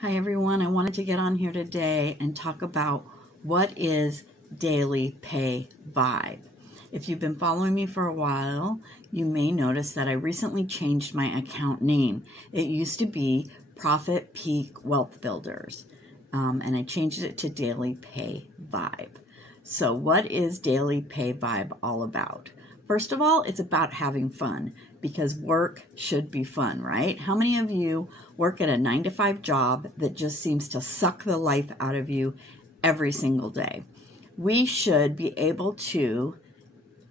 Hi everyone, I wanted to get on here today and talk about what is daily pay vibe. If you've been following me for a while, you may notice that I recently changed my account name. It used to be Profit Peak Wealth Builders, and I changed it to Daily Pay Vibe. So what is Daily Pay Vibe all about? First of all, it's about having fun because work should be fun, right? How many of you work at a 9-to-5 job that just seems to suck the life out of you every single day? We should be able to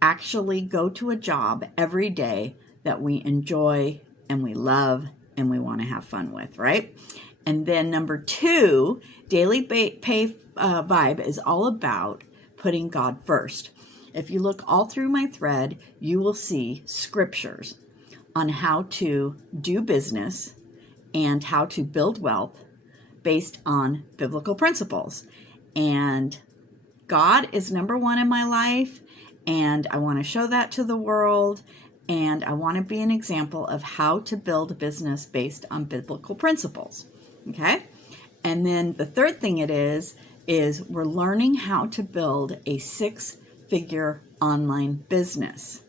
actually go to a job every day that we enjoy and we love and we want to have fun with, right? And then number two, Daily Pay Vibe is all about putting God first. If you look all through my thread, you will see scriptures on how to do business and how to build wealth based on biblical principles. And God is number one in my life, and I want to show that to the world, and I want to be an example of how to build a business based on biblical principles. Okay? And then the third thing it is we're learning how to build a 6-figure online business.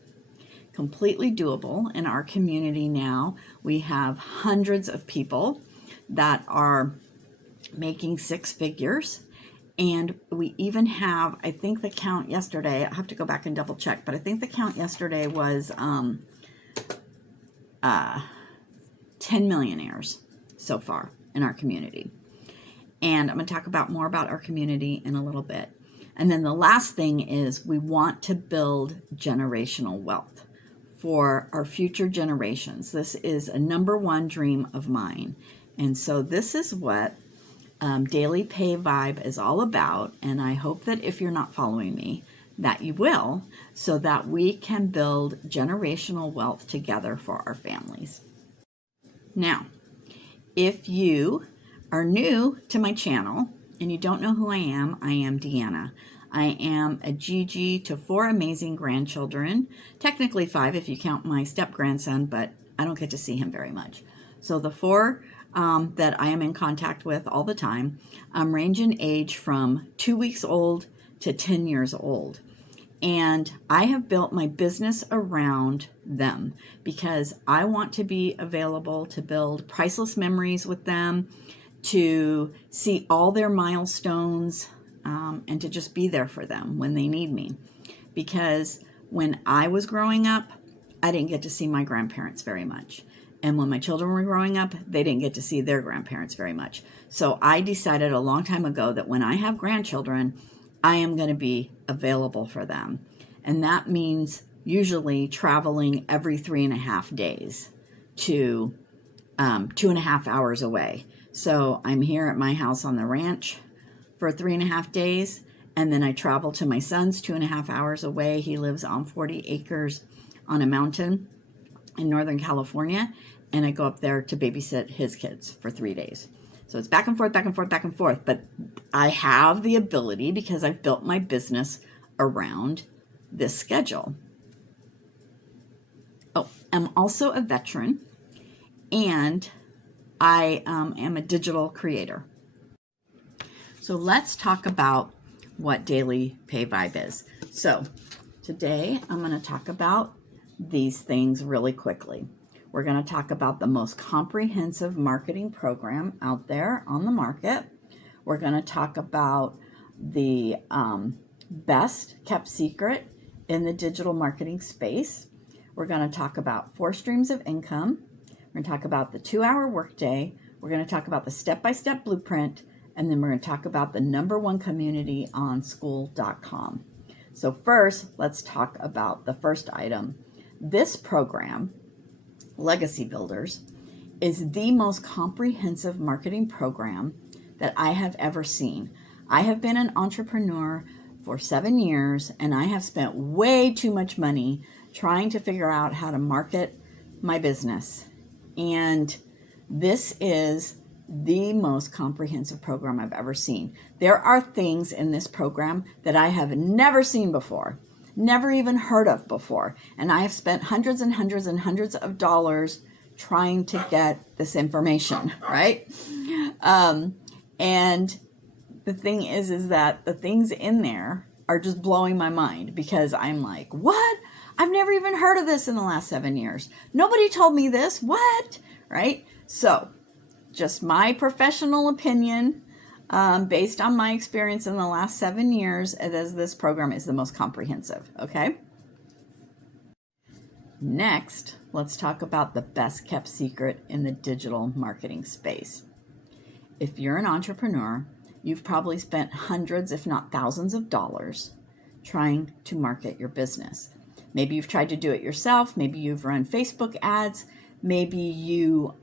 Completely doable in our community now. We have hundreds of people that are making 6 figures. And we even have, I think the count yesterday, I have to go back and double check, but I think the count yesterday was 10 millionaires so far in our community. And I'm going to talk more about our community in a little bit. And then the last thing is we want to build generational wealth for our future generations. This is a number one dream of mine. And so this is what Daily Pay Vibe is all about. And I hope that if you're not following me, that you will, so that we can build generational wealth together for our families. Now, if you are new to my channel and you don't know who I am Deanna. I am a Gigi to 4 amazing grandchildren, technically 5 if you count my step-grandson, but I don't get to see him very much. So the 4 that I am in contact with all the time range in age from 2 weeks old to 10 years old. And I have built my business around them because I want to be available to build priceless memories with them, to see all their milestones, and to just be there for them when they need me. Because when I was growing up, I didn't get to see my grandparents very much. And when my children were growing up, they didn't get to see their grandparents very much. So I decided a long time ago that when I have grandchildren, I am going to be available for them. And that means usually traveling every 3.5 days to 2.5 hours away. So I'm here at my house on the ranch for 3.5 days, and then I travel to my son's 2.5 hours away. He lives on 40 acres on a mountain in Northern California, and I go up there to babysit his kids for 3 days. So it's back and forth, back and forth, back and forth. But I have the ability, because I've built my business around this schedule. Oh, I'm also a veteran, and I am a digital creator. So let's talk about what Daily Pay Vibe is. So today I'm going to talk about these things really quickly. We're going to talk about the most comprehensive marketing program out there on the market. We're going to talk about the best kept secret in the digital marketing space. We're going to talk about 4 streams of income. We're going to talk about the 2-hour workday. We're going to talk about the step-by-step blueprint. And then we're going to talk about the number one community on school.com. So first, let's talk about the first item. This program, Legacy Builders, is the most comprehensive marketing program that I have ever seen. I have been an entrepreneur for 7 years, and I have spent way too much money trying to figure out how to market my business. And this is the most comprehensive program I've ever seen. There are things in this program that I have never seen before, never even heard of before. And I have spent hundreds and hundreds and hundreds of dollars trying to get this information, right? And the thing is that the things in there are just blowing my mind because I'm like, what? I've never even heard of this in the last 7 years. Nobody told me this. What? Right? So, just my professional opinion, based on my experience in the last 7 years, as this program is the most comprehensive. Okay? Next, let's talk about the best kept secret in the digital marketing space. If you're an entrepreneur, you've probably spent hundreds, if not thousands of dollars trying to market your business. Maybe you've tried to do it yourself. Maybe you've run Facebook ads. Maybe you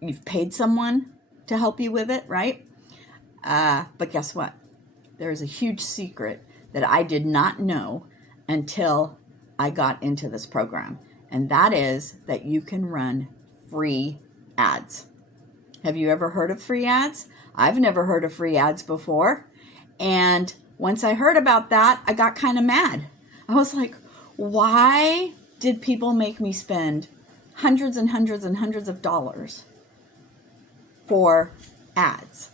you've paid someone to help you with it, right? But guess what? There's a huge secret that I did not know until I got into this program. And that is that you can run free ads. Have you ever heard of free ads? I've never heard of free ads before. And once I heard about that, I got kind of mad. I was like, why did people make me spend hundreds and hundreds and hundreds of dollars for ads?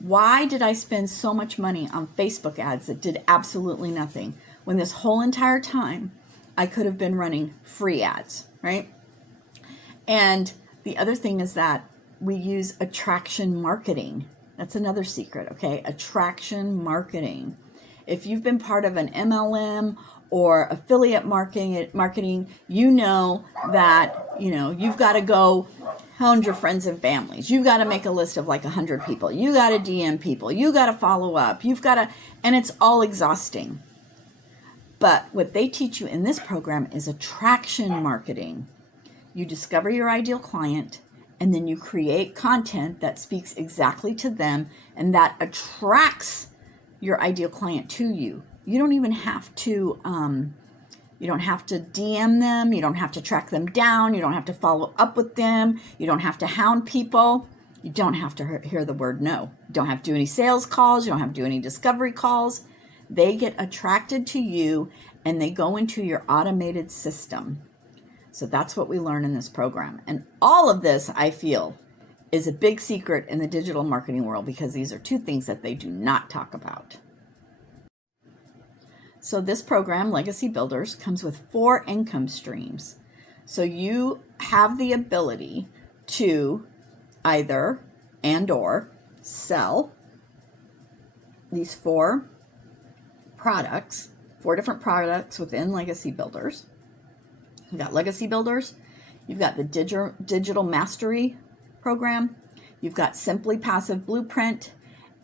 Why did I spend so much money on Facebook ads that did absolutely nothing when this whole entire time I could have been running free ads, right? And the other thing is that we use attraction marketing. That's another secret, okay? Attraction marketing. If you've been part of an MLM or affiliate marketing, you know that, you've got to go hound your friends and families. You've got to make a list of like 100 people. You got to DM people. You got to follow up. And it's all exhausting. But what they teach you in this program is attraction marketing. You discover your ideal client, and then you create content that speaks exactly to them and that attracts your ideal client to you. You don't even have to, DM them. You don't have to track them down. You don't have to follow up with them. You don't have to hound people. You don't have to hear the word no. You don't have to do any sales calls. You don't have to do any discovery calls. They get attracted to you and they go into your automated system. So that's what we learn in this program. And all of this, I feel, is a big secret in the digital marketing world because these are two things that they do not talk about. So this program, Legacy Builders, comes with 4 income streams. So you have the ability to either or sell these 4 different products within Legacy Builders. You've got Legacy Builders, you've got the Digital Mastery program, you've got Simply Passive Blueprint,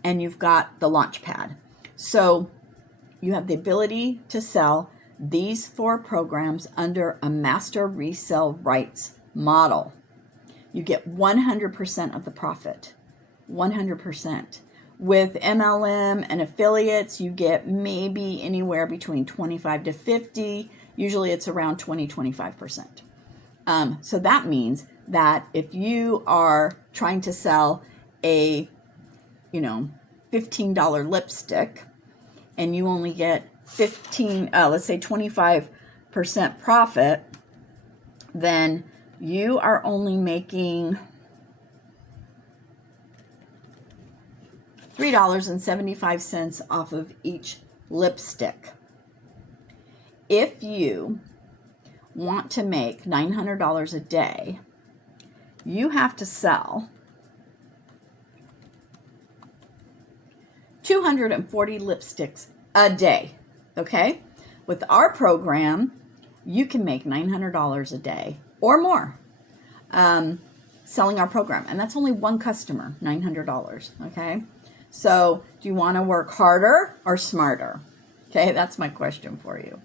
and you've got the Launchpad. So you have the ability to sell these 4 programs under a master resale rights model. You get 100% of the profit, 100%. With MLM and affiliates, you get maybe anywhere between 25 to 50. Usually it's around 20-25%. So that means that if you are trying to sell a, $15 lipstick and you only get 25% profit, then you are only making $3.75 off of each lipstick. If you want to make $900 a day, you have to sell 240 lipsticks a day, okay? With our program, you can make $900 a day or more selling our program. And that's only one customer, $900, okay? So do you want to work harder or smarter? Okay, that's my question for you.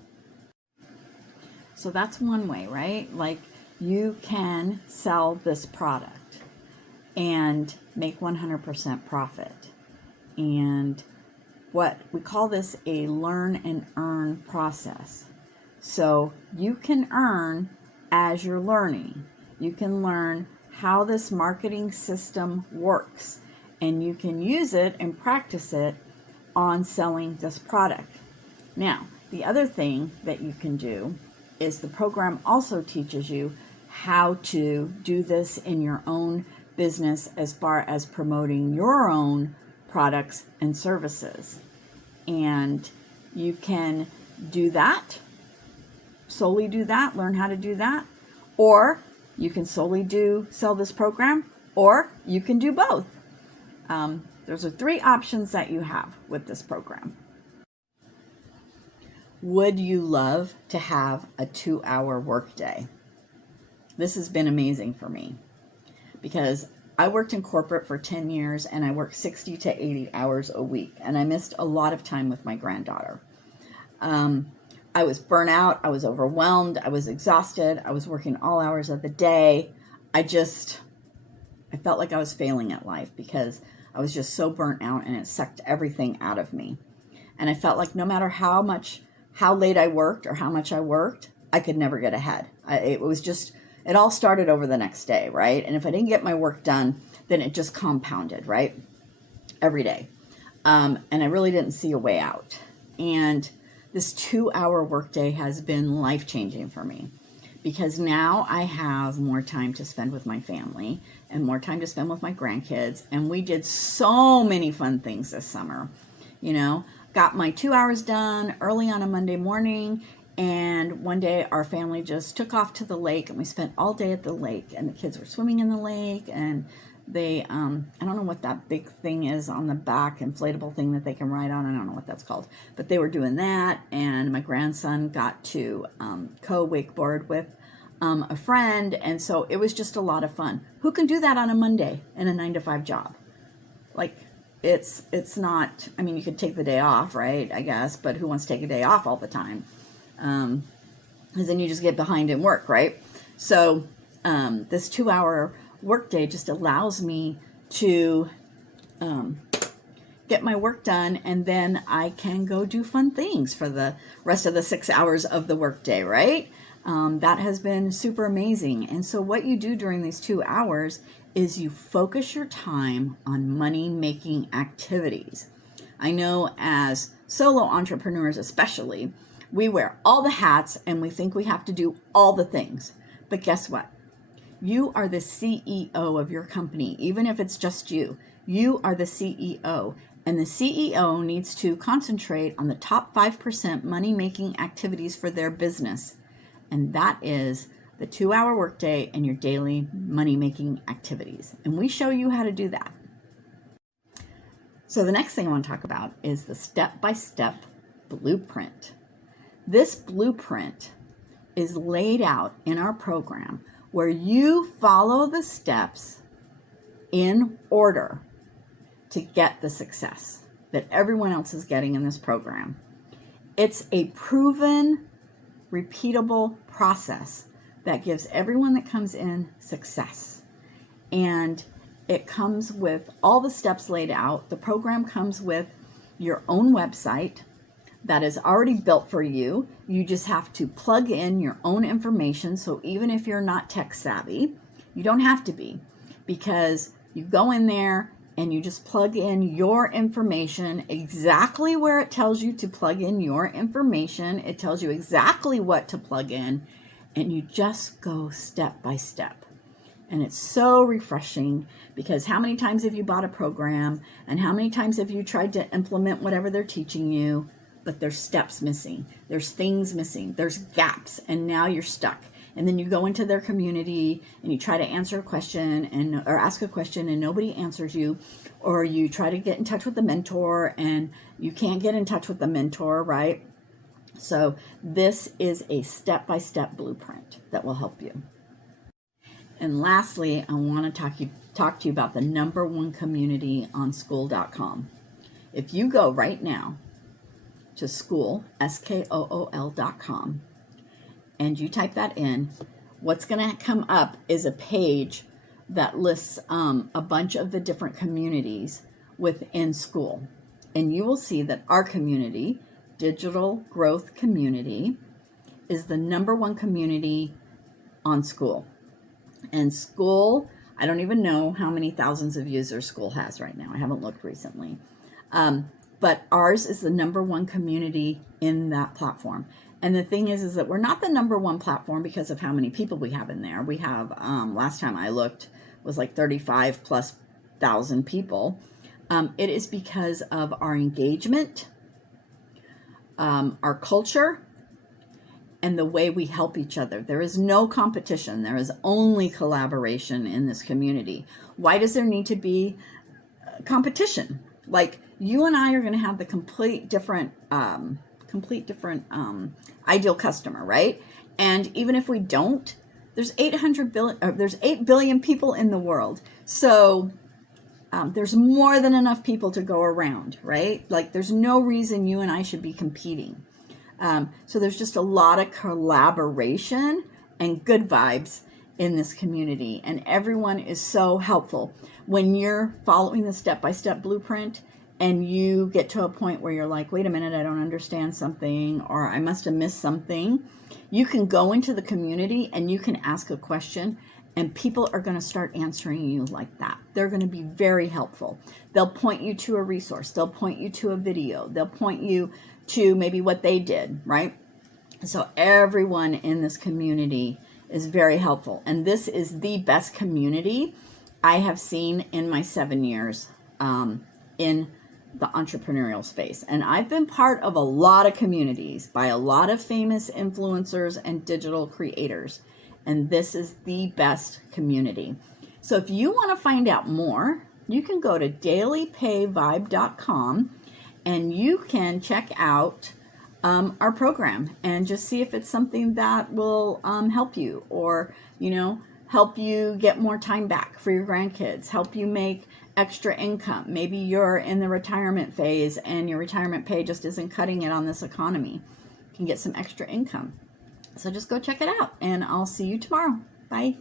So that's one way, right? Like you can sell this product and make 100% profit. And what we call this a learn and earn process. So you can earn as you're learning. You can learn how this marketing system works, and you can use it and practice it on selling this product. Now, the other thing that you can do is the program also teaches you how to do this in your own business as far as promoting your own products and services. And you can do that, solely do that, learn how to do that, or you can solely sell this program, or you can do both. Those are 3 options that you have with this program. Would you love to have a 2-hour workday? This has been amazing for me because I worked in corporate for 10 years and I worked 60 to 80 hours a week, and I missed a lot of time with my granddaughter. I was burnt out. I was overwhelmed. I was exhausted. I was working all hours of the day. I felt like I was failing at life because I was just so burnt out, and it sucked everything out of me. And I felt like no matter how late I worked or how much I worked, I could never get ahead. It all started over the next day, right? And if I didn't get my work done, then it just compounded, right? Every day. And I really didn't see a way out. And this 2-hour workday has been life-changing for me because now I have more time to spend with my family and more time to spend with my grandkids. And we did so many fun things this summer. Got my 2 hours done early on a Monday morning. And one day our family just took off to the lake, and we spent all day at the lake, and the kids were swimming in the lake, and they, I don't know what that big thing is on the back, inflatable thing that they can ride on. I don't know what that's called, but they were doing that. And my grandson got to co-wakeboard with a friend. And so it was just a lot of fun. Who can do that on a Monday in a 9-to-5 job? Like, it's not, I mean, you could take the day off, right? I guess, but who wants to take a day off all the time? Because then you just get behind in work, right? So this 2-hour workday just allows me to get my work done, and then I can go do fun things for the rest of the 6 hours of the workday, right? That has been super amazing. And so what you do during these 2 hours is you focus your time on money-making activities. I know as solo entrepreneurs especially, we wear all the hats and we think we have to do all the things. But guess what? You are the CEO of your company, even if it's just you. You are the CEO, and the CEO needs to concentrate on the top 5% money-making activities for their business. And that is the 2-hour workday and your daily money-making activities. And we show you how to do that. So the next thing I want to talk about is the step-by-step blueprint. This blueprint is laid out in our program where you follow the steps in order to get the success that everyone else is getting in this program. It's a proven, repeatable process that gives everyone that comes in success. And it comes with all the steps laid out. The program comes with your own website that is already built for you. You just have to plug in your own information. So even if you're not tech savvy, you don't have to be, because you go in there and you just plug in your information exactly where it tells you to plug in your information. It tells you exactly what to plug in, and you just go step by step. And it's so refreshing, because how many times have you bought a program and how many times have you tried to implement whatever they're teaching you, but there's steps missing, there's things missing, there's gaps, and now you're stuck. And then you go into their community and you try to answer a question or ask a question and nobody answers you, or you try to get in touch with the mentor and you can't get in touch with the mentor, right? So this is a step-by-step blueprint that will help you. And lastly, I want to talk to you about the #1 community on school.com. If you go right now to school, SKOOL.com, and you type that in, what's going to come up is a page that lists a bunch of the different communities within school. And you will see that our community, Digital Growth Community, is the #1 community on school. And school, I don't even know how many thousands of users school has right now. I haven't looked recently. But ours is the #1 community in that platform. And the thing is that we're not the number one platform because of how many people we have in there. We have, last time I looked, was like 35 plus thousand people. It is because of our engagement, our culture, and the way we help each other. There is no competition. There is only collaboration in this community. Why does there need to be competition? Like, you and I are going to have the complete different ideal customer, right? And even if we don't, there's 800 billion, there's 8 billion people in the world. So there's more than enough people to go around, right? Like, there's no reason you and I should be competing. So there's just a lot of collaboration and good vibes in this community, and everyone is so helpful. When you're following the step-by-step blueprint and you get to a point where you're like, wait a minute, I don't understand something, or I must have missed something, you can go into the community and you can ask a question, and people are going to start answering you like that. They're going to be very helpful. They'll point you to a resource. They'll point you to a video. They'll point you to maybe what they did, right? So everyone in this community is very helpful. And this is the best community I have seen in my 7 years in the entrepreneurial space. And I've been part of a lot of communities by a lot of famous influencers and digital creators. And this is the best community. So if you want to find out more, you can go to dailypayvibe.com and you can check out our program and just see if it's something that will help you, or, help you get more time back for your grandkids, help you make extra income. Maybe you're in the retirement phase and your retirement pay just isn't cutting it on this economy. You can get some extra income. So just go check it out, and I'll see you tomorrow. Bye.